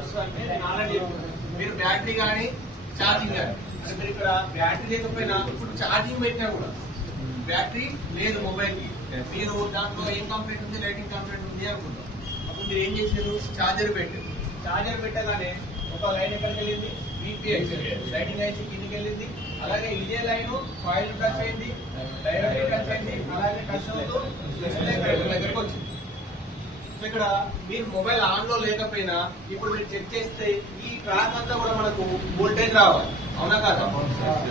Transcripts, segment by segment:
వస్తుందంటే నేను ఆల్రెడీ మీరు బ్యాటరీ కానీ ఛార్జింగ్ కానీ అంటే మీరు ఇక్కడ బ్యాటరీ లేకపోయినా ఇప్పుడు ఛార్జింగ్ పెట్టినా కూడా బ్యాటరీ లేదు మొబైల్ కి మీరు దాంట్లో ఏం కంప్లైంట్ ఉంది లైటింగ్ కంప్లైంట్ ఉంది అనుకుంటాం. అప్పుడు మీరు ఏం చేశారు ఛార్జర్ పెట్టారు. ఛార్జర్ పెట్టగానే ఒక లైన్ ఎక్కడికి వెళ్ళింది VPH లైటింగ్ ఐసీ కిందికి వెళ్ళింది. అలాగే ఇదే లైన్ కాయిల్ టచ్ అయింది, డైరెక్ట్ టచ్ అయింది, అలాగే టచ్ అవుతూ డిస్ప్లే దగ్గరకు వచ్చింది. ఇక్కడ మీరు మొబైల్ ఆన్ లో లేకపోయినా ఇప్పుడు మీరు చెక్ చేస్తే ఈ ట్రాక్ అంతా కూడా మనకు వోల్టేజ్ రావాలి. అవునా కాదా?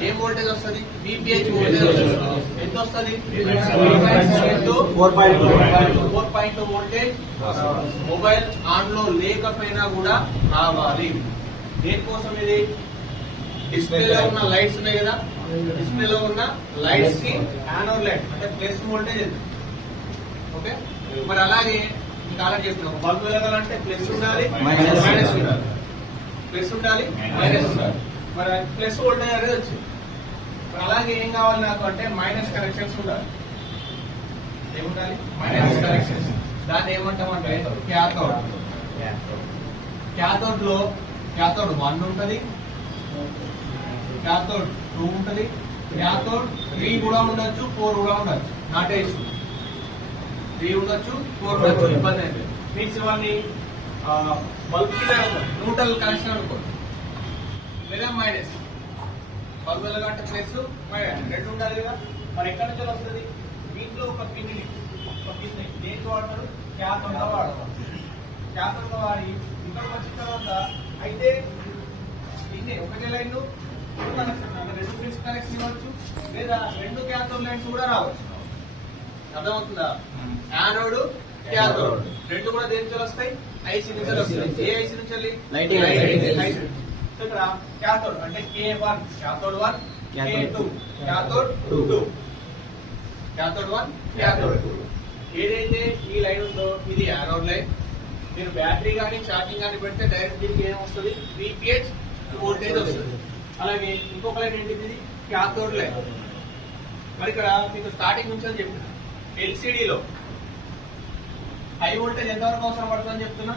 ఏం వోల్టేజ్ వస్తుంది? VPH వోల్టేజ్ వస్తుంది. ఎంత వస్తుంది? 4.2 వోల్టేజ్ మొబైల్ ఆన్ లో లేకపోయినా కూడా రావాలి. దేనికోసం ఇది? డిస్ప్లేలో ఉన్న లైట్స్ ఉన్నాయి కదా, డిస్ప్లేలో ఉన్న లైట్స్ కి యానోడ్ లైట్ అంటే ప్లస్ వోల్టేజ్ ఎంత? ఓకే, మరి అలాగే ఆర్డర్ చేస్తున్నాం. ఒక బల్బ్ వెలగాలంటే ప్లస్ ఉండాలి, మైనస్ ఉండాలి, ప్లస్ ఉండాలి, మైనస్ ఉండాలి. మరి ప్లస్ వోల్టేజ్ అనేది వచ్చింది. మరి అలాగే ఏం కావాలి నాకు అంటే మైనస్ కనెక్షన్స్ ఉండాలి. ఏముండాలి? Minus connections. దాన్ని ఏమంటామంటే క్యాథోడ్. క్యాథోడ్ లో క్యాథోడ్ 1 ఉంటది, క్యాథోడ్ 2 ఉంటది, క్యాథోడ్ 3 కూడా ఉండొచ్చు, 4 కూడా ఉండొచ్చు. Not a issue. 3 ఉండొచ్చు, 4 ఉండొచ్చు, ఇబ్బంది అయితే మీన్స్ ఇవన్నీ బల్బ్ న్యూట్రల్ కనెక్షన్ అనుకోండి. లేదా మైనస్ బల్బ్ ఎలాగంటే ప్లస్ రెండు ఉండాలి కదా. మరి ఎక్కడి నుంచి వస్తుంది? దీంట్లో ఒక పిన్ దేనికి వాడతారు? క్యాథోడ్ గా వాడతారు. క్యాథోడ్ గా వాడి ఇక్కడికి వచ్చిన తర్వాత అయితే దీన్ని ఒకటే లైన్ కనెక్షన్ రెండు పిన్స్ కనెక్షన్ ఇవ్వచ్చు, లేదా రెండు క్యాథోడ్ లైన్స్ కూడా రావచ్చు. అర్థమవుతుందా? యానోడ్ క్యాథోడ్ రెండు కూడా దేని నుంచి వస్తాయి? ఐసీ నుంచి వస్తాయి. ఏ ఐసీ నుంచి వెళ్ళి? లైటింగ్. సో ఇక్కడ క్యాథోడ్ అంటే K1 cathode 1, K2 cathode 2, cathode 1 cathode 2. ఏదైతే ఈ లైన్ ఉందో ఇది యానోడ్ లైన్. మీరు బ్యాటరీ కానీ ఛార్జింగ్ కానీ పెడితే డైరెక్ట్ దీనికి ఏం వస్తుంది? VPH వోల్టేజ్ వస్తుంది. అలాగే ఇంకొక లైన్ ఏంటిది? Cathode line. మరి ఇక్కడ మీకు స్టార్టింగ్ నుంచి అని చెప్పిన LCD లో హై వోల్టేజ్ ఎంతవరకు అవసరం పడుతుందని చెప్తున్నా?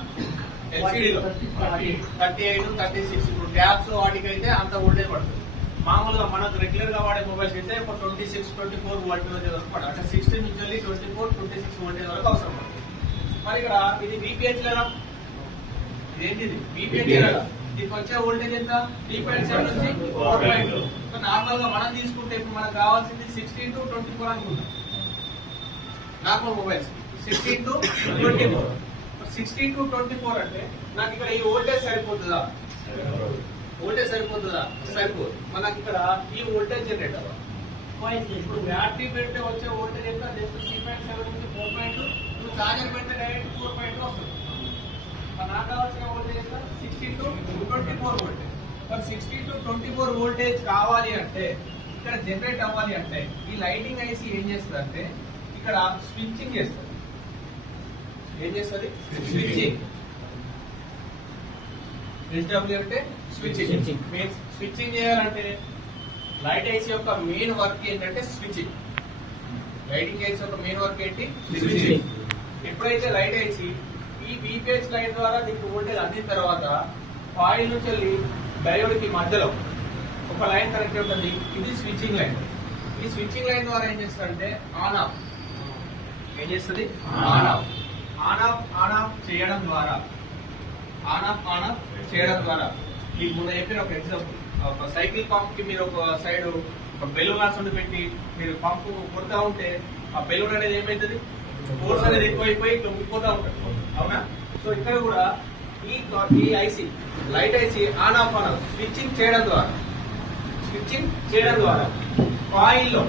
LCD లో 38, 36. ఇప్పుడు ట్యాబ్స్ వాటికి అయితే అంత వోల్టేజ్ పడుతుంది. మామూలుగా మనకు రెగ్యులర్ గా వాడే మొబైల్స్ అయితే 26, 24 వోల్టేజ్ వరకు పడుతుంది. అంటే 16 నుంచి వెళ్ళి 24, 26 వోల్టేజ్ వరకు అవసరం పడుతుంది. మరి ఇక్కడ ఇది VPH లేదా? ఇదేంటిది? VPH లేదా? దీనికి వచ్చే వోల్టేజ్ ఎంత? 3.7 నుంచి 4.2. నార్మల్ గా మనం తీసుకుంటే ఇప్పుడు మనకు కావాల్సింది 16 to 24 అనుకుంటాం. Normal mobiles 16 to 24. 16 to 24 అంటే నాకు ఇక్కడ ఈ వోల్టేజ్ సరిపోతుందా? వోల్టేజ్ సరిపోతుందా? సరిపోదు. మనకి ఇక్కడ ఈ వోల్టేజ్ జనరేట్ అవ్వాలి. ఇప్పుడు బ్యాటరీ పెడితే వచ్చే వోల్టేజ్ ఎంత? జస్ట్ 3.7 నుంచి 4.2. ఇప్పుడు చార్జర్ పెడితే డైరెక్ట్ 4.2 వస్తుంది. నాకు కావాల్సిన వోల్టేజ్ ఎంత? 16 to 24 వోల్టేజ్. మరి 16 to 24 వోల్టేజ్ కావాలి అంటే ఇక్కడ జనరేట్ అవ్వాలి అంటే ఈ లైటింగ్ ఐసీ ఏం చేస్తుంది అంటే ఇక్కడ స్విచ్చింగ్ చేస్తుంది. ఏం చేస్తుంది? స్విచ్చింగ్. SW అంటే స్విచ్చింగ్. స్విచ్చింగ్ చేయాలంటే లైట్ ఐసీ యొక్క మెయిన్ వర్క్ ఏంటంటే స్విచ్చింగ్. లైటింగ్ ఐసీ యొక్క మెయిన్ వర్క్ ఏంటి? స్విచ్చింగ్. ఎప్పుడైతే లైట్ ఐసీ ఈ VPH లైన్ ద్వారా దీనికి వోల్టేజ్ అందిన తర్వాత కాయిల్ నుంచి వెళ్ళి డయోడ్ కి మధ్యలో ఒక లైన్ కనెక్ట్ ఉంటుంది. ఇది స్విచ్చింగ్ లైన్. ఈ స్విచ్చింగ్ లైన్ ద్వారా ఏం చేస్తుందంటే ఆన్ ఆఫ్ ఏం చేస్తుంది? ఆన్ ఆఫ్ ఆన్ ఆఫ్ చేయడం ద్వారా మీకు ముందు చెప్పిన ఒక ఎగ్జాంపుల్, ఒక సైకిల్ పంప్ కి మీరు ఒక సైడ్ ఒక బెలూన్ లాంటి పెట్టి మీరు పంపు కొడతా ఉంటే ఆ బెలూన్ అనేది ఏమైతుంది? ఫోర్స్ అనేది ఎక్కువైపోయి లొంగిపోతా ఉంటుంది. అవునా? సో ఇక్కడ కూడా ఈ IC light IC on off switching చేయడం ద్వారా కాయిల్లో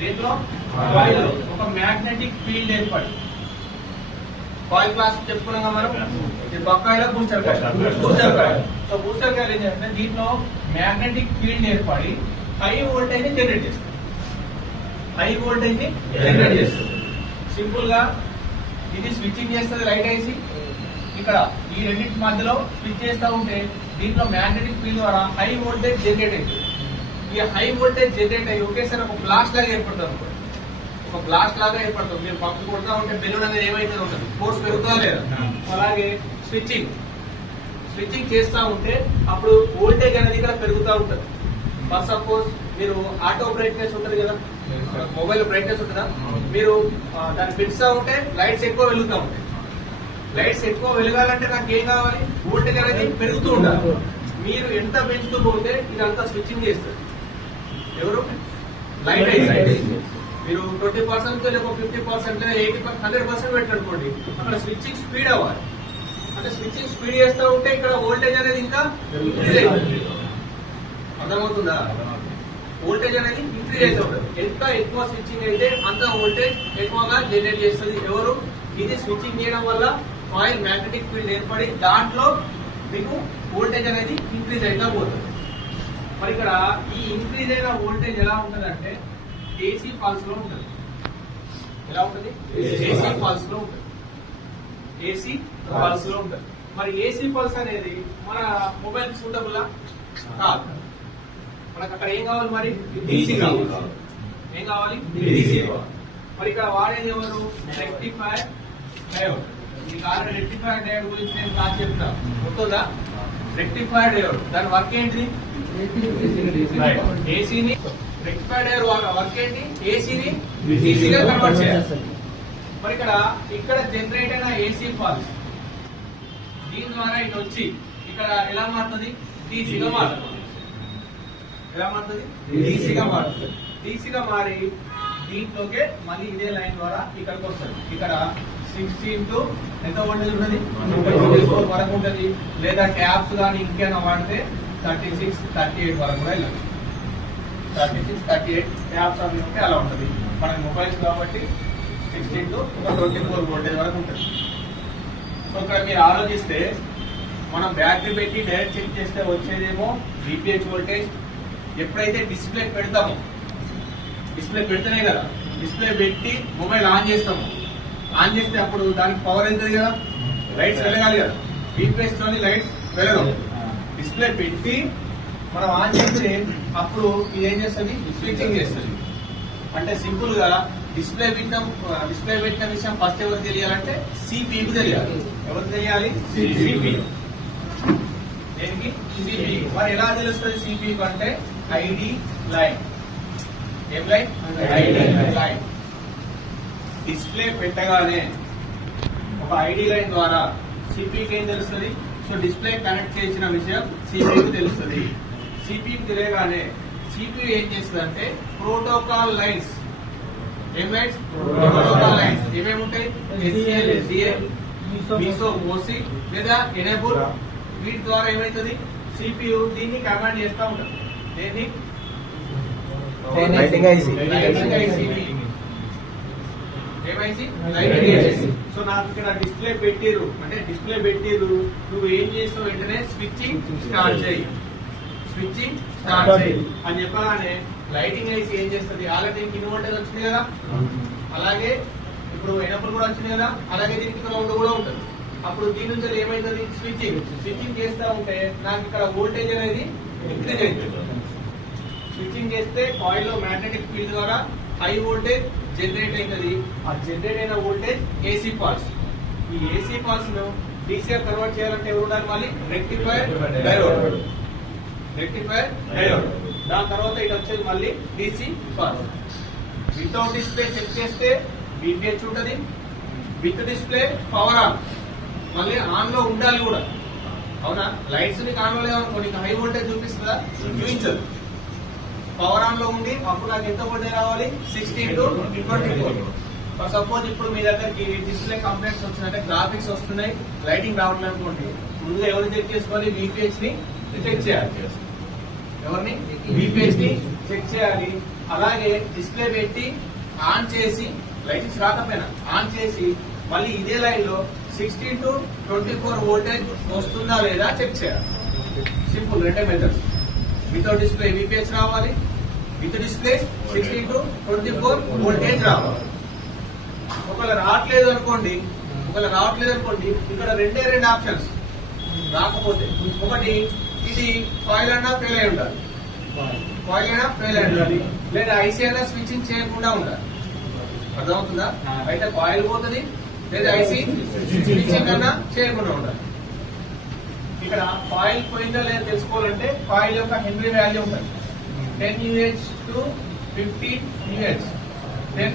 దీంట్లో కాయిల్లో ఒక మ్యాగ్నెటిక్ ఫీల్డ్ ఏర్పడి కాయిల్ క్లాస్ చెప్పుకున్నాం మనం. బొక్కాయిలో booster coil. So booster coil ఏం చేస్తే దీంట్లో మ్యాగ్నెటిక్ ఫీల్డ్ ఏర్పడి హై వోల్టేజ్ ని జనరేట్ చేస్తుంది. సింపుల్ గా ఇది స్విచ్చింగ్ చేస్తుంది లైట్ ఐసీ. ఇక్కడ ఈ రెండింటి మధ్యలో స్విచ్ చేస్తూ ఉంటే దీంట్లో మ్యాగ్నెటిక్ ఫీల్డ్ ద్వారా హై వోల్టేజ్ జనరేట్ అవుతుంది. ఈ హై వోల్టేజ్ జనరేట్ అయ్యి ఒకేసారి ఒక బ్లాస్ట్ లాగా ఏర్పడుతుంది. మీరు పంపు కొడతా ఉంటే బెలూన్ అనేది ఏమైతే ఉంటుంది? ఫోర్స్ పెరుగుతా లేదా? అలాగే స్విచ్చింగ్ స్విచ్చింగ్ చేస్తా ఉంటే అప్పుడు వోల్టేజ్ అనేది ఇక్కడ పెరుగుతూ ఉంటుంది. ఫర్ సపోజ్ మీరు ఆటో బ్రైట్నెస్ ఉంటుంది కదా, మొబైల్ బ్రైట్నెస్ ఉంటుందా, మీరు దాన్ని పెంచుతా ఉంటే లైట్స్ ఎక్కువ వెలుగుతూ ఉంటాయి. లైట్స్ ఎక్కువ వెలగాలంటే నాకు ఏం కావాలి, వోల్టేజ్ అనేది పెరుగుతూ ఉండాలి. మీరు ఎంత పెంచుతూ పోతే ఇదంతా స్విచ్చింగ్ చేస్తారు. ఎవరు లైట్ అయితే మీరు 20% లేక 50% 80% 100% పెట్టనుకోండి, అక్కడ స్విచ్చింగ్ స్పీడ్ అవ్వాలి. అంటే స్విచ్చింగ్ స్పీడ్ చేస్తూ ఉంటే ఇక్కడ వోల్టేజ్ అనేది ఇంకా ఇంక్రీజ్ అవుతుంది. అర్థమవుతుందా? వోల్టేజ్ అనేది ఇంక్రీజ్ అవుతూ ఉంటుంది. ఎంత ఎక్కువ స్విచ్చింగ్ అయితే అంత వోల్టేజ్ ఎక్కువగా జనరేట్ చేస్తుంది. ఎవరు? ఇది స్విచ్చింగ్ చేయడం వల్ల కాయిల్ మ్యాగ్నెటిక్ ఫీల్డ్ ఏర్పడి దాంట్లో మీకు వోల్టేజ్ అనేది ఇంక్రీజ్ అవుతా పోతుంది. మరి ఇక్కడ ఈ ఇంక్రీజ్ అయిన వోల్టేజ్ ఎలా ఉంటుంది అంటే ఏసీ పల్స్ లో ఉంటుంది. ఎలా ఉంటుంది? ఏసీ పల్స్ లో ఉంటుంది. ఏసీ పల్స్ లో ఉంటుంది. మరి ఏసీ పల్స్ అనేది మన మొబైల్ సూటబుల్ కాదు. మనకు అక్కడ ఏం కావాలి? మరి డీసీ కావాలి. ఏం కావాలి? డీసీ కావాలి. మరి ఇక్కడ వాడేది ఎవరు? Rectifier diode. ఈ కారణం రెక్టిఫైర్ డయోడ్ గురించి నేను క్లాస్ చెప్తాను, గుర్తుందా? రెక్టిఫైర్ డయోడ్ దాని వర్క్ ఏంటి? ఏసీని రెక్టిఫైర్ డయోడ్ వర్క్ ఏంటి? ఏసీని డీసీగా కన్వర్ట్ చేయాలి. మరి ఇక్కడ జనరేట్ అయిన ఏసీ పల్స్ దీని ద్వారా ఇటు వచ్చి ఇక్కడ ఎలా మారుతుంది? డీసీగా మారుతుంది. ఎలా మారుతుంది? డీసీగా మారుతుంది. డీసీగా మారి దీంట్లోకే మళ్ళీ ఇదే లైన్ ద్వారా ఇక్కడికి వస్తుంది. ఇక్కడ 16 to ఎంత వోల్టేజ్ ఉంటుంది? 24 వరకు ఉంటుంది. లేదా ట్యాప్స్ కానీ ఇంకేమైనా వాడితే 36, 38 వరకు కూడా వెళ్ళదు. 36, 38 ట్యాప్స్ అవి ఉంటే అలా ఉంటుంది. మన మొబైల్స్ కాబట్టి 16 to 24 వోల్టేజ్ వరకు ఉంటుంది. సో ఇక్కడ మీరు ఆలోచిస్తే మనం బ్యాటరీ పెట్టి డైరెక్ట్ చెక్ చేస్తే వచ్చేదేమో VPH వోల్టేజ్. ఎప్పుడైతే డిస్ప్లే పెడతామో, డిస్ప్లే పెడితేనే కదా, డిస్ప్లే పెట్టి మొబైల్ ఆన్ చేస్తాము. ఆన్ చేస్తే అప్పుడు దానికి పవర్ వెళ్తుంది కదా, లైట్స్ వెలగాలి కదా. VPH తోని లైట్స్ వెలగవు. డిస్ప్లే పెట్టి మనం ఆన్ చేస్తే అప్పుడు ఇది ఏం చేస్తుంది? స్విచ్చింగ్ చేస్తుంది. అంటే సింపుల్ గా డిస్ప్లే పెట్టిన విషయం ఫస్ట్ ఎవరు తెలియాలంటే CPU తెలియాలి. ఎవరు తెలియాలి? CPU. దేనికి? CPU. మరి ఎలా తెలుస్తుంది CPU అంటే ఐడి లైన్. ఏం లైన్? ID line. డిస్ప్లే పెట్టగానే ఒక ఐడి లైన్ ద్వారా సిపికి ఏం తెలుస్తుంది? సో డిస్ప్లే కనెక్ట్ చేసిన విషయం సిపికి తెలుస్తుంది. సిపికి తెలియగానే సిపియు ఏం చేస్తుంది అంటే ప్రోటోకాల్ లైన్స్. ఏం లైన్స్? Protocol lines. ఏమేమి ఉంటాయి? SCL, SDA, MISO, OC లేదా ఎనేబుల్. వీటి ద్వారా ఏమైతుంది? సిపియు దీన్ని కమాండ్ చేస్తూ ఉంటుంది. దేన్ని? Lighting IC. సో నాకు ఇక్కడ డిస్ప్లే పెట్టిరు అంటే డిస్ప్లే పెట్టిరు, నువ్వు ఏం చేస్తావు? వెంటనే స్విచ్చింగ్ స్టార్ట్ చేయి, స్విచ్చింగ్ స్టార్ట్ చేయి అని చెప్పగానే లైటింగ్ ఐసి ఏం చేస్తుంది? ఆల్రెడీ దీనికి ఇన్వర్టర్ వచ్చింది కదా, అలాగే ఇప్పుడు ఎనపుల్ కూడా వచ్చింది కదా, అలాగే దీనికి గ్రౌండ్ కూడా ఉంటుంది. అప్పుడు దీని నుంచి ఏమైతుంది? స్విచ్చింగ్ చేస్తా ఉంటే నాకు ఇక్కడ వోల్టేజ్ అనేది ఇంక్రీజ్ అవుతుంది. స్విచ్చింగ్ చేస్తే కాయిల్ లో మ్యాగ్నెటిక్ ఫీల్డ్ ద్వారా హై వోల్టేజ్ జనరేట్ అవుతుంది. ఆ జనరేట్ అయిన వోల్టేజ్ ఏసీ పల్స్. ఈ ఏసీ పల్స్ ను డీసీగా కన్వర్ట్ చేయాలంటే ఎవరు ఉండాలి? మళ్ళీ రెక్టిఫైర్ డయోడ్. Rectifier diode. దాని తర్వాత ఇటు వచ్చేది మళ్ళీ DC pulse. Without display check చేస్తే VPH ఉంటుంది. With display power on. మళ్ళీ ఆన్ లో ఉండాలి కూడా, అవునా? లైట్స్ నీకు ఆన్ లో లేవనుకో నీకు హై వోల్టేజ్ చూపిస్తుందా? చూపించదు. పవర్ ఆన్ లో ఉంది. అప్పుడు నాకు ఎంత వోల్టేజ్ రావాలి? 16 to 24. ఫర్ సపోజ్ ఇప్పుడు మీ దగ్గరికి డిస్ప్లే కంప్లైంట్స్ వచ్చినాయంటే గ్రాఫిక్స్ వస్తున్నాయి, లైటింగ్ రావట్లేదు అనుకోండి, ముందుగా ఎవరు చెక్ చేసుకోవాలి? VPH ని చెక్ చేయాలి. ఎవరిని? VPH ని చెక్ చేయాలి. అలాగే డిస్ప్లే పెట్టి ఆన్ చేసి లైటింగ్స్ రాకపోయినా ఆన్ చేసి మళ్ళీ ఇదే లైన్ లో 16 to 24 వోల్టేజ్ వస్తుందా లేదా చెక్ చేయాలి. సింపుల్, రెండే మెథడ్స్. వితౌట్ డిస్ప్లే VPH రావాలి, విత్ డిస్ప్లే 16 to 24 వోల్టేజ్ రావాలి. ఒకవేళ రావట్లేదు అనుకోండి, ఇక్కడ రెండు ఆప్షన్స్ రాకపోతే, ఒకటి ఇది కాయిల్ అయినా ఫెయిల్ అయి ఉండాలి, లేదా ఐసీ అయినా స్విచ్చింగ్ చేయకుండా ఉండాలి. అర్థమవుతుందా? అయితే కాయిల్ పోతుంది లేదా ఐసీ స్విచ్చింగ్ అన్నా చేయకుండా ఉండాలి. ఇక్కడ కాయిల్ పోయిందో లేదో తెలుసుకోవాలంటే కాయిల్ యొక్క హెన్రీ వాల్యూ ఉంటుంది 10 UH to 15 UH 10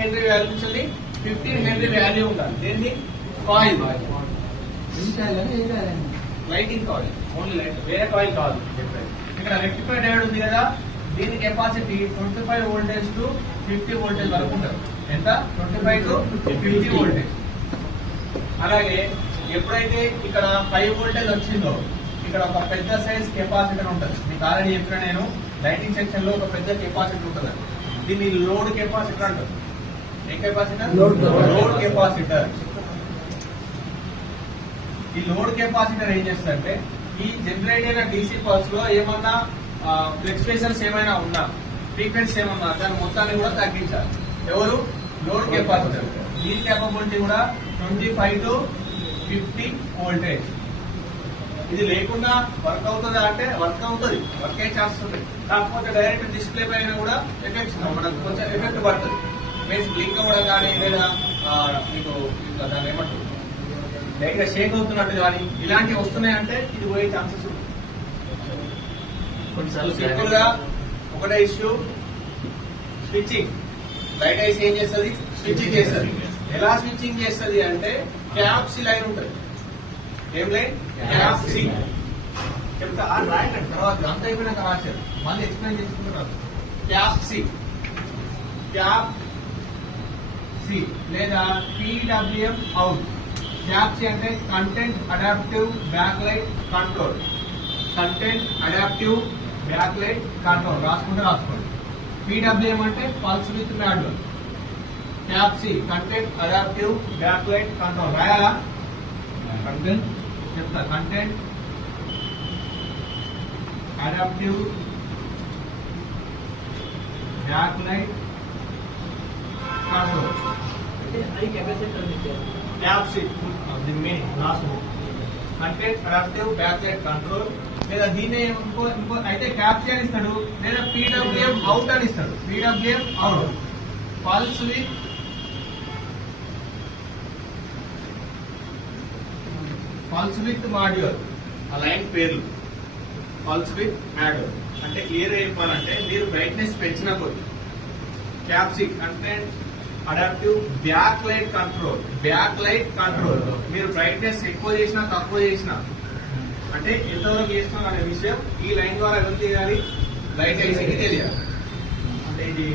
henry value నుంచి 15 హెన్రీ వాల్యూ ఉండాలి. దీన్ని coil lighting coil only light, వేరే కాయిల్ కాదు. ఇక్కడ రెక్టిఫైడ్ డయోడ్ ఉంది కదా, దీని కెపాసిటీ 25 వోల్టేజ్ టు 50 వోల్టేజ్ వరకు ఉంటుంది. ఎంత? 25 to 50 వోల్టేజ్. అలాగే ఎప్పుడైతే ఇక్కడ 5 వోల్టేజ్ వచ్చిందో ఇక్కడ ఒక పెద్ద సైజ్ కెపాసిటర్ ఉంటుంది. మీకు ఆల్రెడీ చెప్పిన నేను లైటింగ్ సెక్షన్ లో ఒక పెద్ద కెపాసిటర్ ఉంటుంది. దీన్ని లోడ్ కెపాసిటర్ అంటారు. ఏ కెపాసిటర్? Load capacitor. ఈ లోడ్ కెపాసిటర్ ఏం చేస్తుందంటే ఈ జనరేట్ అయిన డీసీ పల్స్ లో ఏమన్నా ఫ్లక్చుయేషన్స్ ఏమైనా ఉన్నా, ఫ్రీక్వెన్సీ ఏమన్నా దాని మొత్తాన్ని కూడా తగ్గించాలి. ఎవరు? Load capacitor. దీని కేపబిలిటీ కూడా 25 to 50 వోల్టేజ్. ఇది లేకుండా వర్క్ అవుతుందా అంటే వర్క్ అవుతుంది, వర్క్ అయ్యే ఛాన్సెస్ ఉంటాయి. కాకపోతే డైరెక్ట్ డిస్ప్లే పైన కూడా ఎఫెక్ట్స్ మనకు కొంచెం ఎఫెక్ట్ పడుతుంది. మీన్స్ బ్లింక్ అవ్వడం కానీ లేదా మీకు దాన్ని ఏమంటారు లైట్గా షేక్ అవుతున్నట్టు కానీ ఇలాంటివి వస్తున్నాయంటే ఇది పోయే ఛాన్సెస్ ఉంటాయి. కొన్నిసార్లు సింపుల్ గా ఒకటే ఇష్యూ, స్విచ్చింగ్. లైట్ ఐసి ఏం చేస్తుంది? స్విచ్చింగ్ చేస్తుంది. ఎలా స్విచ్చింగ్ చేస్తుంది అంటే క్యాప్సీ లైన్ ఉంటుంది. ఏం లైన్? క్యాప్సీ. చెప్తా రాయండి, తర్వాత అంత అయిపోయినాక రాశారు, మళ్ళీ ఎక్స్ప్లెయిన్ చేసుకుంటున్నారు. క్యాప్సీ, క్యాప్సీ లేదా PWM అవుట్. క్యాప్సీ అంటే content adaptive back light control. Content adaptive back light control రాసుకోండి. PWM అంటే pulse width manual. CABC content adaptive back light control. రాయాలా? కంటెంట్ చెప్తా. Content adaptive back light control. CABC content adaptive back light control. లేదా దీన్ని ఇంకో అయితే క్యాప్సీ అని ఇస్తాడు, లేదా PWM అవుట్ అని ఇస్తాడు. PWM out pulse with module. ఆ లైన్ పేర్లు పల్స్ విత్ మాడ్యూల్. అంటే క్లియర్ చెప్పాలంటే మీరు బ్రైట్నెస్ పెంచిన కొద్ది క్యాప్సీ content adaptive back light control. Back light control మీరు బ్రైట్నెస్ ఎక్కువ చేసినా తక్కువ చేసినా అంటే ఎంతవరకు చేస్తున్నాం అనే విషయం ఈ లైన్ ద్వారా ఎవరు తెలియాలి? లైట్ ఐసీకి తెలియాలి. అంటే ఇది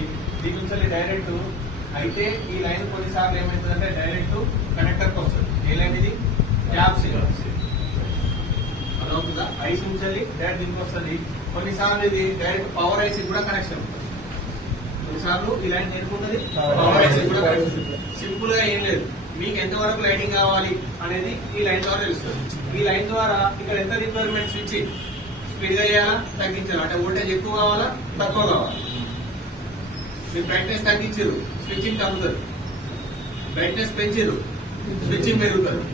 దీని నుంచి డైరెక్ట్ అయితే ఈ లైన్ కొన్నిసార్లు ఏమవుతుందంటే డైరెక్ట్ కనెక్టర్కి వస్తుంది. ఏ లైన్ ఇది? క్యాప్సీ. అదవుతుందా? ఐసీ నుంచి డైరెక్ట్ దీనికి వస్తుంది. కొన్నిసార్లు ఇది డైరెక్ట్ పవర్ ఐసీ కూడా కనెక్షన్ ఉంటుంది. కొన్నిసార్లు ఈ లైన్ నేర్పుకుంటుంది, పవర్ ఐసీ కూడా కనెక్షన్. సింపుల్ గా ఏం లేదు, మీకు ఎంతవరకు లైటింగ్ కావాలి అనేది ఈ లైన్ ద్వారా తెలుస్తుంది. ఈ లైన్ ద్వారా ఇక్కడ ఎంత రిక్వైర్మెంట్ స్విచ్చింగ్ స్పీడ్ గా చేయాలా తగ్గించాలా, అంటే వోల్టేజ్ ఎక్కువ కావాలా తక్కువ కావాలా. మీరు బ్రైట్నెస్ తగ్గించారు స్విచ్చింగ్ తగ్గుతుంది, బ్రైట్నెస్ పెంచారు స్విచ్చింగ్ పెరుగుతుంది.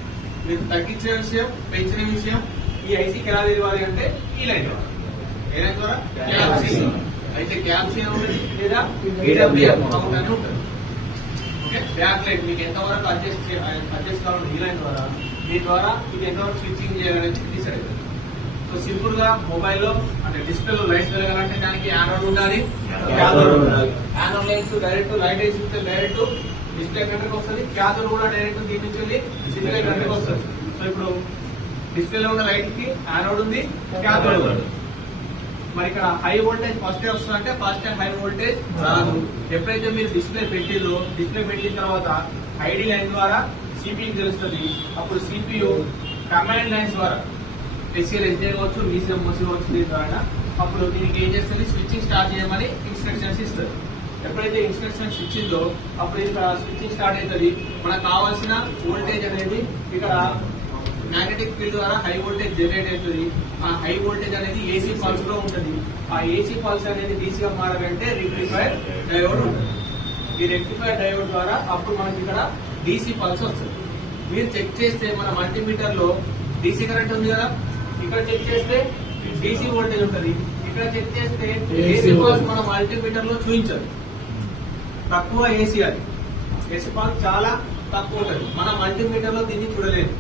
మీరు తగ్గించిన విషయం పెంచిన విషయం ఈ ఐసీకి ఎలా తెలియాలి అంటే ఈ లైన్ ద్వారా. ఏ లైన్ ద్వారా? క్యాప్సీ. అయితే క్యాప్సీ ఉంటుంది లేదా PWM అవుట్ అని ఉంటుంది. ఓకే, బ్యాక్ లైట్ మీకు ఎంతవరకు అడ్జస్ట్ కావాలి ఈ లైన్ ద్వారా. దీని ద్వారా ఇది ఎంతవరకు స్విచ్చింగ్ చేయాలనేది డిసైడ్ అవుతుంది. సో సింపుల్ గా మొబైల్లో అంటే డిస్ప్లేలో లైట్స్ వెలగాలంటే దానికి యానోడ్ ఉండాలి, క్యాథోడ్ ఉండాలి. యానోడ్ లైన్స్ డైరెక్ట్ లైట్ వేసి డైరెక్ట్ డిస్ప్లే కంట్రీకి వస్తుంది. క్యాథోడ్ కూడా డైరెక్ట్ దీని నుంచి డిస్ప్లే కంట్రీకి వస్తుంది. సో ఇప్పుడు డిస్ప్లేలో ఉన్న లైట్ కి యానోడ్ ఉంది, క్యాథోడ్ ఉంది. మరి ఇక్కడ హై వోల్టేజ్ ఫస్ట్ వస్తుంది అంటే ఫస్ట్ హై వోల్టేజ్ రాదు. ఎప్పుడైతే మీరు డిస్ప్లే పెట్టిందో డిస్ప్లే పెట్టిన తర్వాత ఐడి లైన్ ద్వారా సిపియూ తెలుస్తుంది. అప్పుడు సిపియూ కమాండ్ లైన్స్ ద్వారా ఎస్సీఎల్ ఎస్డే కావచ్చు, VCM కావచ్చు దీని ద్వారా అప్పుడు దీనికి ఏం చేస్తుంది? స్విచ్చింగ్ స్టార్ట్ చేయమని ఇన్స్ట్రక్షన్స్ ఇస్తుంది. ఎప్పుడైతే ఇన్స్ట్రక్షన్స్ ఇచ్చిందో అప్పుడు ఇక్కడ స్విచ్చింగ్ స్టార్ట్ అవుతుంది. మనకు కావాల్సిన వోల్టేజ్ అనేది ఇక్కడ మ్యాగ్నెటిక్ ఫీల్డ్ ద్వారా హై వోల్టేజ్ జనరేట్ అవుతుంది. ఆ హై వోల్టేజ్ అనేది ఏసీ పల్స్ లో ఉంటుంది. ఆ ఏసీ పల్స్ అనేది డీసీగా మారాలంటే రెక్టిఫైర్ డయోడ్ ఉంటుంది. ఈ రెక్టిఫైర్ డయోడ్ ద్వారా అప్పుడు మనకి ఇక్కడ డీసీ పల్స్ వస్తుంది. మీరు చెక్ చేస్తే మన మల్టీమీటర్ లో డీసీ కరెంట్ ఉంది కదా, ఇక్కడ చెక్ చేస్తే డీసీ వోల్టేజ్ ఉంటుంది. ఇక్కడ చెక్ చేస్తే ఏసీ పల్స్ మన మల్టీమీటర్ లో చూపించదు, తక్కువ ఏసీ. అది ఏసీ పల్స్ చాలా తక్కువ ఉంటుంది. మన మల్టీమీటర్ లో దీన్ని చూడలేదు.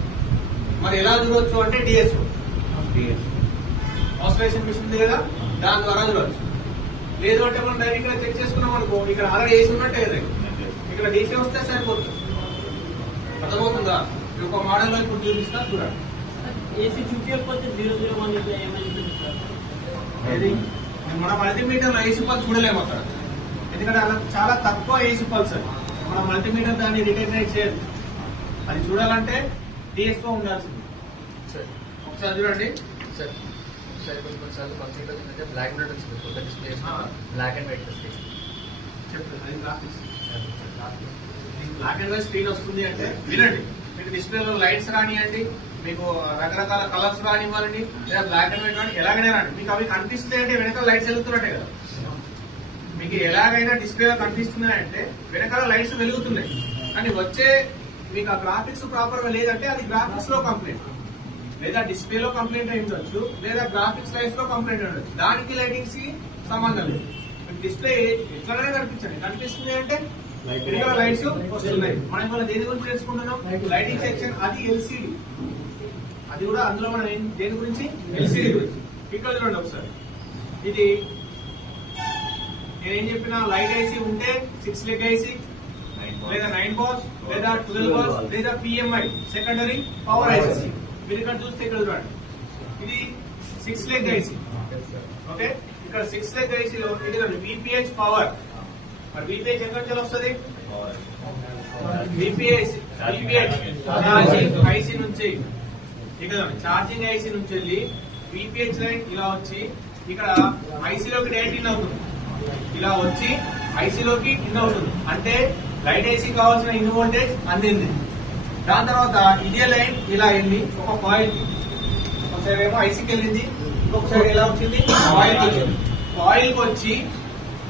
మరి ఎలా చూడవచ్చు అంటే డిఎస్ఓ ఆసిలేషన్ మిషన్ ఉంది కదా, దాని ద్వారా చూడవచ్చు. లేదు అంటే మనం డైరెక్ట్ గా చెక్ చేసుకున్నాం అనుకో, ఇక్కడ ఆల్రెడీ ఏసీ ఉన్నట్టే కదా, ఇక్కడ డీసీ వస్తే సరిపోతుంది. అర్థమవుతుందా? ఒక మోడల్ లో ఇప్పుడు చూపిస్తా చూడండి. ఏసీ చూపించకపోతే 001 ఇట్లా ఏమైంది ఏది మన మల్టీమీటర్ లో ఏసీ పల్స్ చూడలేము అక్కడ, ఎందుకంటే అలా చాలా తక్కువ ఏసీ పల్స్ అది. మన మల్టీమీటర్ దాన్ని రికగ్నైజ్ చేయదు. అది చూడాలంటే డిఎస్ఓ ఉండాల్సింది. ఒకసారి చూడండి సార్ ఒకసారి కొన్నిసార్లు కంప్యూటర్ ఏంటంటే బ్లాక్ అండ్ వైట్ వచ్చింది, కొత్త డిస్ప్లే బ్లాక్ అండ్ వైట్ వస్తుంది. చెప్తుంది బ్లాక్ అండ్ వైట్ స్క్రీన్ వస్తుంది అంటే వినండి, మీకు డిస్ప్లేలో లైట్స్ రానియండి, మీకు రకరకాల కలర్స్ రానివ్వాలండి, లేదా బ్లాక్ అండ్ వైట్ కానీ ఎలాగైనా రాండి, మీకు అవి కనిపిస్తాయి అంటే వెనకాల లైట్స్ వెలుగుతున్నట్టే కదా. మీకు ఎలాగైనా డిస్ప్లేలో కనిపిస్తున్నాయంటే వెనకాల లైట్స్ వెలుగుతున్నాయి, కానీ వచ్చే మీకు ఆ గ్రాఫిక్స్ ప్రాపర్ గా లేదంటే అది గ్రాఫిక్స్ లో కంప్లైంట్, లేదా డిస్ప్లేలో కంప్లైంట్ అయి ఉండొచ్చు, లేదా గ్రాఫిక్స్ లైట్స్ లో కంప్లైంట్ అయి ఉండొచ్చు. దానికి లైటింగ్స్ కి సంబంధం లేదు. డిస్ప్లే ఎట్లనే కనిపిస్తుంది అంటే వెనకాల లైట్స్ వస్తున్నాయి. మనం ఇవాళ దేని గురించి తెలుసుకుంటున్నాం? Lighting section. అది ఎల్సిడి, అది కూడా అందులో మనం దేని గురించి? ఎల్సిడి గురించి. ఇక్కడ చూడండి ఒకసారి, ఇది నేనేం చెప్పిన, లైట్ ఐసీ ఉంటే 6 లెగ్ ఐసీ, లేదా 9 బాల్స్, లేదా 12 బాల్స్, లేదా పిఎంఐ సెకండరీ పవర్ ఐసీ. మీరు ఇక్కడ చూస్తే ఇక్కడ చూడండి, ఇది 6 లెగ్ ఐసీ. ఓకే, ఇక్కడ 6 లెగ్ ఐసీలో ఇది విపిహెచ్ పవర్. మరి విపిహెచ్ ఎక్కడి నుంచి వస్తుంది? విపిహెచ్ ఛార్జింగ్ ఐసీ నుంచి, ఇక్కడ ఛార్జింగ్ ఐసీ నుంచి వెళ్ళి విపిహెచ్ లైన్ ఇలా వచ్చి ఇక్కడ ఐసీలోకి డైరెక్ట్ ఇన్ అవుతుంది. ఇలా వచ్చి ఐసీలోకి ఇన్ అవుతుంది అంటే లైట్ ఐసీ కావాల్సిన ఇన్ వోల్టేజ్ అందింది. దాని తర్వాత ఇదే లైన్ ఇలా వెళ్ళి ఒక కాయిల్ కి, ఒకసారి ఏమో ఐసీకి వెళ్ళింది, ఇంకొకసారి ఎలా వచ్చింది? కాయిల్ కి వచ్చింది. కాయిల్ కి వచ్చి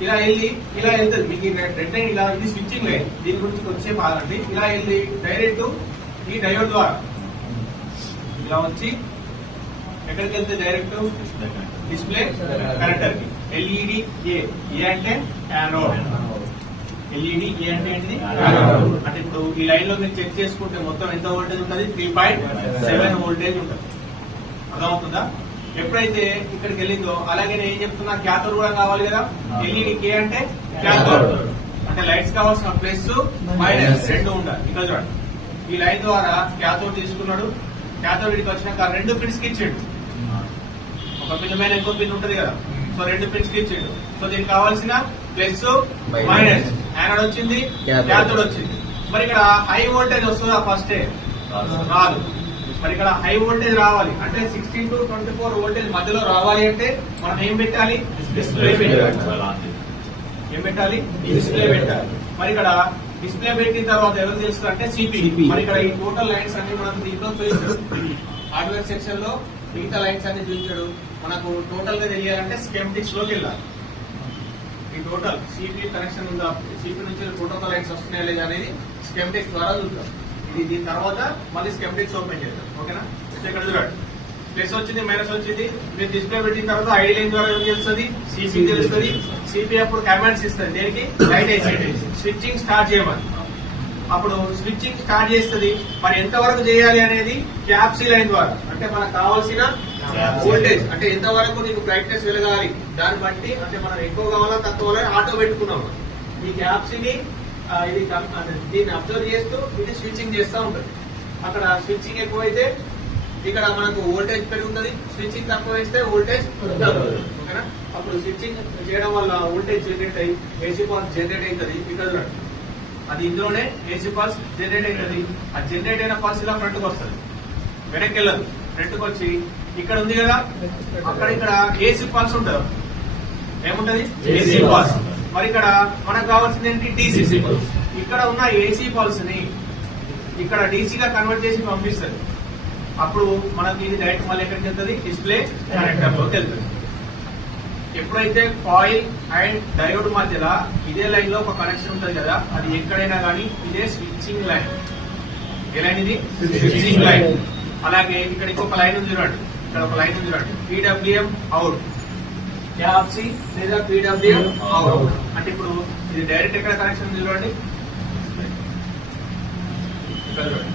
ఇలా వెళ్ళి ఇలా వెళ్తుంది. మీకు రెడ్ లైన్ ఇలా, ఇది స్విచ్చింగ్ లైన్, దీని గురించి వచ్చే బాగాలండి. ఇలా వెళ్ళి డైరెక్ట్ ఈ డయోడ్ ద్వారా ఇలా వచ్చి ఎక్కడికి వెళ్తే డైరెక్ట్ డిస్ప్లే కనెక్టర్ కి. ఎల్ఈడి ఏ అంటే యానోడ్, ఎల్ఈడి ఏ అంటే ఏంటిది? యానోడ్. అంటే ఇప్పుడు ఈ లైన్ లో మీరు చెక్ చేసుకుంటే మొత్తం ఎంత వోల్టేజ్ ఉంటుంది? 3.7 వోల్టేజ్ ఉంటుంది. అర్థమవుతుందా? ఎప్పుడైతే ఇక్కడికి వెళ్ళిందో అలాగే నేను ఏం చెప్తున్నా, క్యాథోడ్ కూడా కావాలి కదా. ఎల్ఈడి కే అంటే క్యాథోడ్, అంటే లైట్స్ కావాల్సిన ప్లస్ మైనస్ రెండు ఉండాలి. ఇక్కడ చూడండి, ఈ లైన్ ద్వారా క్యాథోడ్ తీసుకున్నాడు, క్యాథోడ్ ఇక్కడికి వచ్చినాక 2 పిన్స్ కి ఇచ్చాడు. ఒక పిన్ మీద ఇంకో పిన్ ఉంటది కదా, సో 2 పిన్స్ కి ఇచ్చాడు. సో దీనికి కావాల్సిన ప్లస్ మైనస్, యానోడ్ వచ్చింది, క్యాథోడ్ వచ్చింది. మరి ఇక్కడ హై వోల్టేజ్ వస్తుందా? ఫస్ట్ రాదు. మరి ఇక్కడ హై వోల్టేజ్ రావాలి అంటే 16 to 24 వోల్టేజ్ మధ్యలో రావాలి అంటే మనం ఏం పెట్టాలి? డిస్ప్లే పెట్టాలి. ఏం పెట్టాలి? డిస్ప్లే పెట్టాలి. మరి ఇక్కడ డిస్ప్లే పెట్టిన తర్వాత ఎవరు తెలుస్తుంది అంటే సిపి. మరి ఇక్కడ ఈ టోటల్ లైన్స్ అన్ని మనం దీంట్లో చూపించాడు. హార్డ్వేర్ సెక్షన్ లో మిగతా లైన్స్ అన్ని చూపించాడు. మనకు టోటల్ గా తెలియాలంటే స్కెమ్టిక్స్ లోకి వెళ్ళాలి. ఈ టోటల్ సిపి కనెక్షన్ ఉందా, సిపి నుంచి ప్రోటోకాల్ లైన్స్ వస్తున్నాయా లేదా అనేది స్కెమ్టిక్స్ ద్వారా చూద్దాం. ఇది దీని తర్వాత మళ్ళీ స్కెమ్టిక్స్ ఓపెన్ చేద్దాం. ఓకేనా? ఇక్కడ చూడండి, ప్లస్ వచ్చింది, మైనస్ వచ్చింది. మీరు డిస్ప్లే పెట్టిన తర్వాత ఐడి లైన్ ద్వారా ఏం తెలుస్తుంది? సిపి తెలుస్తుంది. సిపి అప్పుడు కమాండ్స్ ఇస్తుంది. దేనికి? లైట్ ఐసీ స్విచ్చింగ్ స్టార్ట్ చేయమని. అప్పుడు స్విచ్చింగ్ స్టార్ట్ చేస్తుంది. మరి ఎంత వరకు చేయాలి అనేది క్యాప్సీ లైన్ ద్వారా, అంటే మనకు కావాల్సిన వోల్టేజ్ అంటే ఎంత వరకు నీకు బ్రైట్నెస్ వెలగాలి దాన్ని బట్టి, అంటే మనం ఎక్కువ కావాలా తక్కువ కావాలని ఆటో పెట్టుకున్నాం. ఈ క్యాప్సీని ఇది దీన్ని అబ్జర్వ్ చేస్తూ ఇది స్విచ్చింగ్ చేస్తూ ఉంటుంది. అక్కడ స్విచ్చింగ్ ఎక్కువైతే ఇక్కడ మనకు వోల్టేజ్ పెరుగుతుంది, స్విచ్చింగ్ తక్కువ వేస్తే వోల్టేజ్ తగ్గుతుంది. ఓకేనా? అప్పుడు స్విచ్చింగ్ చేయడం వల్ల వోల్టేజ్ జనరేట్ అయ్యి ఏసీ పల్స్ జనరేట్ అవుతుంది. ఇక్కడ చూడండి, అది ఇందులోనే ఏసీ పల్స్ జనరేట్ అవుతుంది. ఆ జనరేట్ అయిన పల్స్ ఇలా ఫ్రంట్కి వస్తుంది, వెనక్కి వెళ్ళదు. ఫ్రంట్కి వచ్చి ఇక్కడ ఉంది కదా, అక్కడ ఇక్కడ ఏసీ పల్స్ ఉంటుంది. ఏముంటది? AC pulse. మరి ఇక్కడ మనకు కావాల్సింది ఏంటి? DC pulse. ఇక్కడ ఉన్న ఏసీ పల్స్ ని ఇక్కడ డీసీగా కన్వర్ట్ చేసి పంపిస్తుంది. అప్పుడు మనకి ఇది డైరెక్ట్ మళ్ళీ ఎక్కడికి వెళ్తుంది? డిస్ప్లే కనెక్టర్ లోకి వెళ్తుంది. ఎప్పుడైతే కాయిల్ అండ్ డయోడ్ మధ్యలో ఇదే లైన్ లో ఒక కనెక్షన్ ఉంటుంది కదా, అది ఎక్కడైనా కానీ ఇదే స్విచ్చింగ్ లైన్. ఏ లైన్ ఇది? Switching line. అలాగే ఇక్కడ ఇంకొక లైన్ ఉంది చూడండి, ఇక్కడ ఒక లైన్ ఉంది చూడండి, పీడబ్ల్యూఎం అవుట్, క్యాప్సీ లేదా పీడబ్ల్యూఎం అవుట్. అంటే ఇప్పుడు ఇది డైరెక్ట్ ఎక్కడ కనెక్షన్ ఉంది చూడండి, ఇక్కడ చూడండి.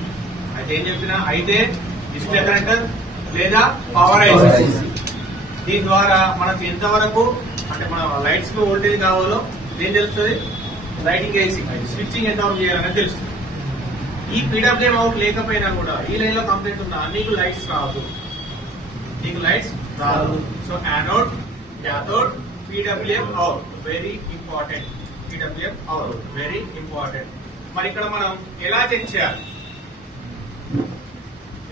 అయితే ఏం చెప్పినా, అయితే డిస్ప్లే కనెక్టర్ లేదా పవర్ ఐసి. దీని ద్వారా మనకు ఎంతవరకు అంటే మన లైట్స్ కి వోల్టేజ్ కావాలో ఏం తెలుస్తుంది, లైటింగ్ ఐసి స్విచ్చింగ్ ఎంతవరకు చేయాలనేది తెలుస్తుంది. ఈ పీడబ్ల్యూఎం అవుట్ లేకపోయినా కూడా ఈ లైన్ లో కంప్లీట్ ఉన్నా నీకు లైట్స్ రాదు, నీకు లైట్స్ రాదు. So anode, cathode, PWM out very important. PWM out very important. మరి ఇక్కడ మనం ఎలా చెక్ చేయాలి,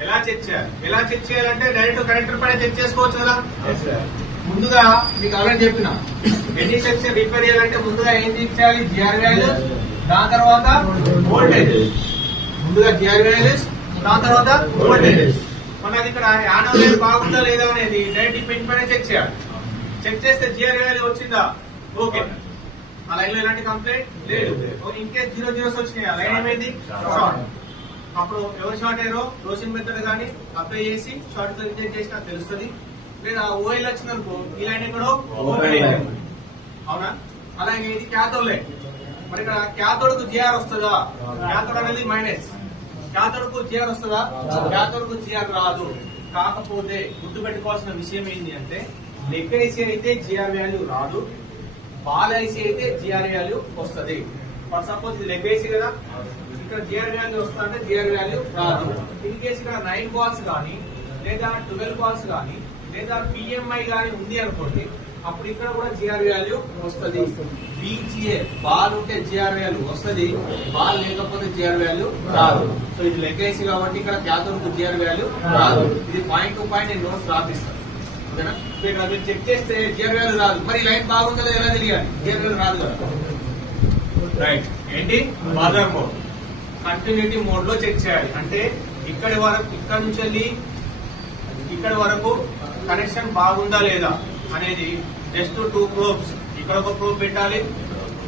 ఎలా చెక్ చేయాలి, ఎలా చెక్ చేయాలంటే డైరెక్ట్ కనెక్టర్ పైన చెక్ చేసుకోవచ్చు కదా. ముందుగా మీకు ఆల్రెడీ చెప్పిన ఎన్ని సెక్షన్ రిపేర్ చేయాలంటే ముందుగా ఏం చెక్ చేయాలి, జిఆర్ వాల్యూస్, దాని తర్వాత వోల్టేజ్. ముందుగా జిఆర్ వాల్యూస్, దాని తర్వాత వోల్టేజ్. మనకి ఇక్కడ యానోడ్ లైన్ బాగుందా లేదా అనేది డైరెక్ట్ పిన్ పైన చెక్ చేయాలి. చెక్ చేస్తే జిఆర్ వాల్యూ వచ్చిందా, ఓకే, ఆ లైన్ లో ఎలాంటి కంప్లైంట్ లేదు. ఇంకేస్ 0 0s వచ్చినాయి, ఆ లైన్ ఏమైంది, షార్ట్. అప్పుడు ఎవరు షార్ట్ అయ్యారో రోసింగ్ మెథడ్ కానీ అప్లై చేసి షార్ట్ సర్క్యూట్ చేసినా తెలుస్తుంది. లేదా ఓఎల్ వచ్చిందనుకో ఈ లైన్ ఎక్కడో ఓపెన్ అయింది, అవునా. అలాగే ఇది క్యాథోడ్ లైన్. మరి ఇక్కడ క్యాథోడ్ కు జిఆర్ వస్తుందా, క్యాథోడ్ అనేది మైనస్, క్యాథోడ్ కు జిఆర్ వస్తుందా, క్యాథోడ్ కు జిఆర్ రాదు. కాకపోతే గుర్తు పెట్టుకోవాల్సిన విషయం ఏంటి అంటే లెగ్ ఐసీ అయితే జిఆర్ వాల్యూ రాదు, బాల్ ఐసీ అయితే జిఆర్ వాల్యూ వస్తుంది. ఫర్ సపోజ్ ఇది లెగ్ ఐసీ కదా, ఇక్కడ జిఆర్ వాల్యూ వస్తుంది అంటే జిఆర్ వాల్యూ రాదు. ఇన్ కేసు ఇక్కడ 9 బాల్స్ కానీ లేదా 12 బాల్స్ కానీ లేదా పిఎంఐ కానీ ఉంది అనుకోండి, అప్పుడు ఇక్కడ కూడా జిఆర్ వాల్యూ వస్తుంది. బీజిఏ బాల్ ఉంటే జిఆర్ వాల్యూ వస్తుంది, బాల్ లేకపోతే జిఆర్ వాల్యూ రాదు. సో ఇది లెగ్ ఐసీ కాబట్టి ఇక్కడ క్యాథోడ్ కు జిఆర్ వాల్యూ రాదు. ఇది పాయింట్ టు పాయింట్ నేను నోట్స్ రాపిస్తాను, ఓకేనా. సో ఇక్కడ మీరు చెక్ చేస్తే జిఆర్ వాల్యూ రాదు. మరి లైన్ బాగుందా ఎలా తెలియాలి, జిఆర్ వాల్యూ రాదు కదా. రైట్, ఏంటి మదర్ మోడ్, కంటిన్యూటీ మోడ్ లో చెక్ చేయాలి. అంటే ఇక్కడి వరకు, ఇక్కడ నుంచి వెళ్ళి ఇక్కడి వరకు కనెక్షన్ బాగుందా లేదా అనేది జస్ట్ 2 ప్రోబ్స్. ఇక్కడ ఒక ప్రోబ్ పెట్టాలి,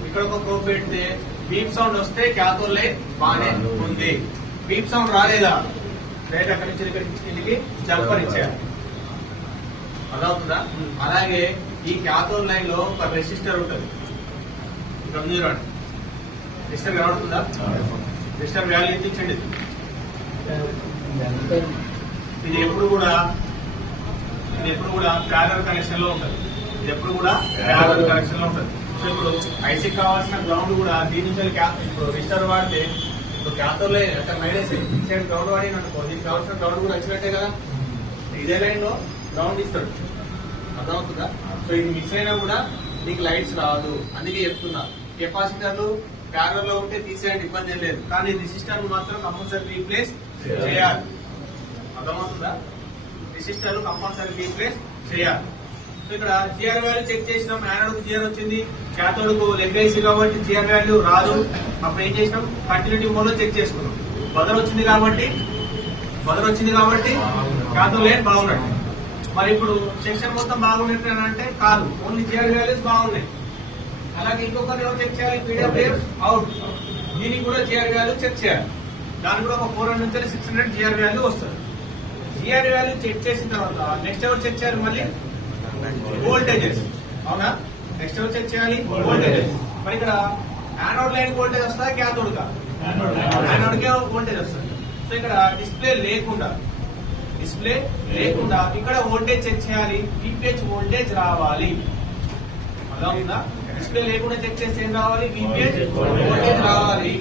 ఇక్కడ ఒక ప్రోబ్ పెడితే బీప్ సౌండ్ వస్తే క్యాథోడ్ లైన్ బాగానే ఉంది. బీప్ సౌండ్ రాలేదా డైరెక్ట్ అక్కడి నుంచి ఇక్కడికి జంపర్ ఇచ్చేయాలి, అదవుతుందా. అలాగే ఈ క్యాథోడ్ లైన్ లో ఒక రెసిస్టర్ ఉంటుంది, ఇక్కడ ఉంది చూడండి, రెసిస్టర్ కనబడుతుందా, రెసిస్టర్ వాల్యూ ఎంత ఇచ్చండి. ఇది ఎప్పుడు కూడా ప్యారలల్ కనెక్షన్ లో ఉంటుంది, ఇది ఎప్పుడు కూడా ప్యారలల్ కనెక్షన్ లో ఉంటుంది. సో ఇప్పుడు ఐసీ కావాల్సిన గ్రౌండ్ కూడా దీని నుంచి ఇప్పుడు రెసిస్టర్ వాడితే ఇప్పుడు క్యాథోడ్ లైన్ అంటే మైనస్ సైడ్ గ్రౌండ్ వాడిన అనుకో, దీనికి కావాల్సిన గ్రౌండ్ కూడా వచ్చినట్టే కదా. ఇదే లైన్ లో గ్రౌండ్ ఇస్తాడు, అర్థమవుతుందా. సో ఇది మిస్ అయినా కూడా నీకు లైట్స్ రాదు. అందుకే చెప్తున్నా కెపాసిటర్లు ప్యారలల్ లో ఉంటే తీసేయండి, ఇబ్బంది ఏం లేదు. కానీ రెసిస్టర్ మాత్రం కంపల్సరీ రీప్లేస్ చేయాలి, అర్థమవుతుందా. రెసిస్టర్ కంపల్సరీ రీప్లేస్ చేయాలి. సో ఇక్కడ జిఆర్ వాల్యూ చెక్ చేసినాం, యానోడ్ కు జిఆర్ వచ్చింది, క్యాథోడ్ కు లెగ్ ఐసీ కాబట్టి జిఆర్ వాల్యూ రాదు. అప్పుడు ఏం చేసినాం, కంటిన్యూటీ మోడ్ లో చెక్ చేసుకున్నాం. బదర్ వచ్చింది కాబట్టి క్యాథోడ్ లైన్ బాగున్నట్టు. మరి ఇప్పుడు సెక్షన్ మొత్తం బాగున్నట్టు అంటే కాదు, ఓన్లీ జిఆర్ వాల్యూస్ బాగున్నాయి. అలాగే ఇంకొకరు ఎవరు చెక్ చేయాలి, పీడబ్ల్యూఎం అవుట్, దీనికి కూడా జిఆర్ వాల్యూ చెక్ చేయాలి. దానికి కూడా ఒక 400 నుంచి 600 జిఆర్ వాల్యూ వస్తుంది. జిఆర్ వాల్యూ చెక్ చేసిన తర్వాత నెక్స్ట్ ఎవరు చెక్ చేయాలి, మళ్ళీ వోల్టేజెస్, అవునా. నెక్స్ట్ ఎవరు చెక్ చేయాలి, వోల్టేజెస్. మరి ఇక్కడ యానోడ్ లైన్ వోల్టేజ్ వస్తుందా, క్యాథోడ్ గా, యానోడ్ కే వోల్టేజ్ వస్తుంది. సో ఇక్కడ డిస్ప్లే లేకుండా ఇక్కడ వోల్టేజ్ చెక్ చేయాలి, VPH వోల్టేజ్ రావాలి, అలా ఉందా. డిస్ప్లే లేకుండా చెక్ చేస్తే ఏం రావాలి, VPH వోల్టేజ్ రావాలి.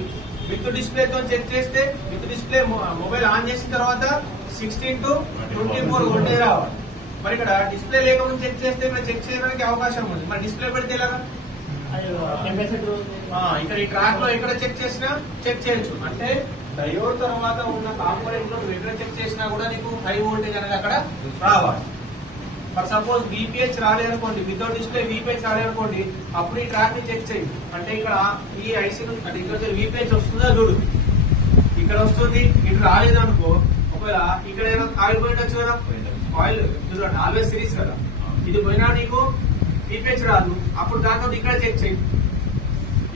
విత్ డిస్ప్లే తో చెక్ చేస్తే విత్ డిస్ప్లే మొబైల్ ఆన్ చేసిన తర్వాత 16 to 24 వోల్టేజ్ రావాలి. మరి ఇక్కడ డిస్ప్లే లేకుండా చెక్ చేస్తే మనం చెక్ చేయడానికి అవకాశం ఉంది. మరి డిస్ప్లే పెడితే ఎలాగా, ఇక్కడ ఈ ట్రాక్ లో ఎక్కడ చెక్ చేసినా చెక్ చేయొచ్చు. అంటే డయోడ్ తర్వాత ఉన్న కాంపోనెంట్ లో ఎక్కడ చెక్ చేసినా కూడా నీకు హై వోల్టేజ్ అనేది అక్కడ రావాలి. ఫర్ సపోజ్ VPH రాలేదనుకోండి, వితౌట్ డిస్ప్లే VPH రాలేదనుకోండి, అప్పుడు ఈ ట్రాక్ ని చెక్ చేయి. అంటే ఇక్కడ ఈ ఐసీ అంటే ఇక్కడ VPH వస్తుందా చూడు, ఇక్కడ వస్తుంది, ఇటు రాలేదనుకో, ఒకవేళ ఇక్కడ ఏదో ఆయిల్ పోయింట్ వచ్చు కదా, ఆయిల్ చూడండి ఆల్వేస్ సిరీస్ కదా, ఇది పోయినా నీకు VPH రాదు. అప్పుడు దాంతో ఇక్కడ చెక్ చేయి,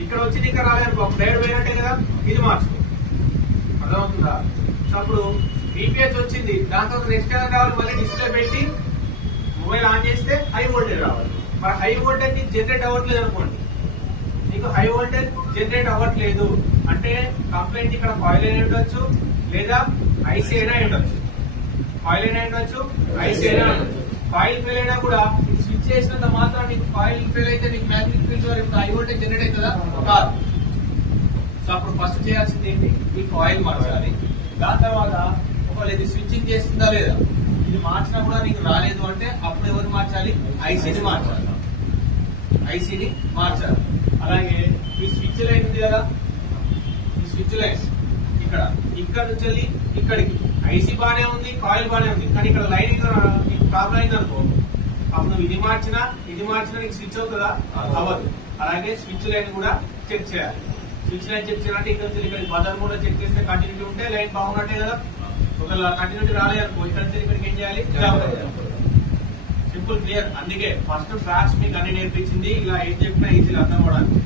ఇక్కడ వచ్చింది ఇక్కడ రాలేదనుకో, బ్లేడ్ పోయినట్టే కదా, ఇది మార్చుకో, అర్థమవుతుందా. సో అప్పుడు VPH వచ్చింది, దాంతో నెక్స్ట్ ఏదో కావాలి, మళ్ళీ డిస్ప్లే పెట్టి మొబైల్ ఆన్ చేస్తే హై వోల్టేజ్ రావాలి. మరి హై వోల్టేజ్ జనరేట్ అవ్వట్లేదు అనుకోండి, నీకు హై వోల్టేజ్ జనరేట్ అవ్వట్లేదు అంటే కంప్లైంట్ ఇక్కడ కాయిల్ అయినా ఉండొచ్చు లేదా ఐసీ అయినా ఉండొచ్చు. కాయిల్ అయినా ఉండొచ్చు, ఐసీ అయినా ఉండొచ్చు. కాయిల్ ఫెయిల్ అయినా కూడా స్విచ్ చేసినంత మాత్రం నీకు కాయిల్ ఫెయిల్ అయితే నీకు మ్యాగ్నెటిక్ ఫీల్డ్ ద్వారా హై వోల్టేజ్ జనరేట్ అవుతుందా? కాదు. సో అప్పుడు ఫస్ట్ చేయాల్సింది ఏంటి? ఈ కాయిల్ మార్చాలి. దాని తర్వాత ఒకవేళ ఇది స్విచ్చింగ్ చేస్తుందా లేదా, ఇది మార్చినా కూడా నీకు రాలేదు అంటే అప్పుడు ఎవరు మార్చాలి? ఐసీని మార్చాలి. ఐసీని మార్చాలి. అలాగే ఈ స్విచ్ లైన్ ఉంది కదా, ఈ స్విచ్ లైన్స్ ఇక్కడ నుంచి వెళ్ళి ఇక్కడికి ఐసీ బానే ఉంది, కాయిల్ బానే ఉంది, కానీ ఇక్కడ లైన్ నీకు ప్రాబ్లం అయింది అనుకో, అప్పుడు నువ్వు ఇది మార్చినా నీకు స్విచ్ అవుతుందా? అవ్వదు. అలాగే స్విచ్ లైన్ కూడా చెక్ చేయాలి. స్విచ్ లైన్ చెక్ చేయాలంటే ఇక్కడ నుంచి ఇక్కడికి మదర్ మోడ్ చెక్ చేస్తే కంటిన్యూటీ ఉంటే లైన్ బాగున్నట్టే కదా. ఒకవేళ కంటిన్యూటీ రాలేదనుకో ఇక్కడ నుంచి ఇక్కడికి ఏం చేయాలి? Simple clear. అందుకే ఫస్ట్ ట్రాక్స్ మీకు అన్ని నేర్పించింది, ఇలా ఏం చెప్పినా ఈజీగా అర్థం అవడానికి.